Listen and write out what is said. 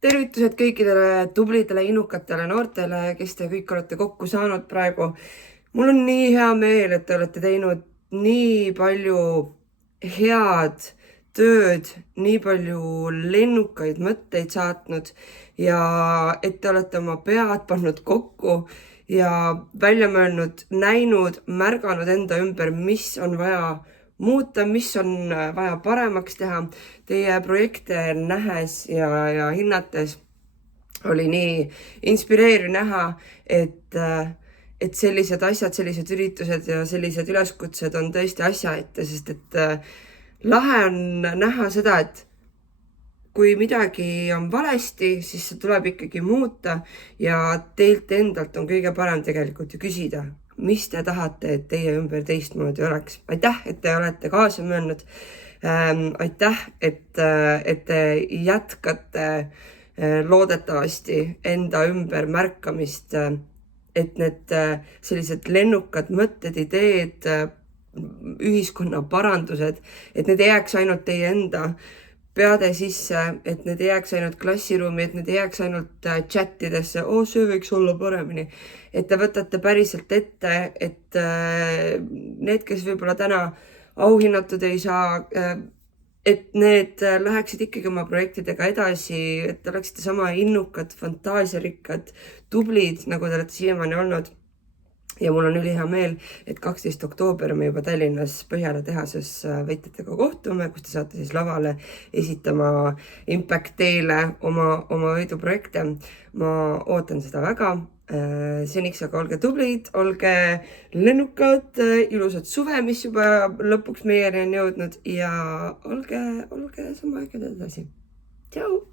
Tervitused kõikidele tublidele, innukatele noortele, kes te kõik olete kokku saanud praegu. Mul on nii hea meel, et te olete teinud nii palju head tööd, nii palju lennukaid mõtteid saatnud ja et te olete oma pead pannud kokku ja välja mõelnud, näinud, märganud enda ümber, mis on vaja muuta, mis on vaja paremaks teha. Teie projekte nähes ja hinnates oli nii inspireeriv näha, et sellised asjad, sellised üritused ja sellised üleskutsed on tõesti asja ette, sest et lahe on näha seda, et kui midagi on valesti, siis see tuleb ikkagi muuta ja teilt endalt on kõige parem tegelikult ju küsida, mis te tahate, et teie ümber teistmoodi oleks. Aitäh, et te olete kaasa mõelnud. Aitäh, et te jätkate loodetavasti enda ümber märkamist, et need sellised lennukad mõtted, ideed, ühiskonna parandused, et need ei jääks ainult teie enda peade sisse, et need ei jääks ainult klassiruumi, et need ei jääks ainult chatidesse, see võiks olla paremini. Et te võtate päriselt ette, et need, kes võib-olla täna auhinnatud ei saa, et need läheksid ikkagi oma projektidega edasi, et te oleksite sama innukad, fantaasiarikkad, tublid, nagu te olete siiamaani olnud. Ja mul on ülihea meel, et 12. oktoober me juba Tallinnas Põhjala tehases võitjatega kohtume, kus te saate siis lavale esitama Impact teile oma võiduprojekte. Ma ootan seda väga. Seniks aga olge tublid, olge lennukad, ilusad suve, mis juba lõpuks meieni on jõudnud ja olge sama ägedad edasi. Tšau!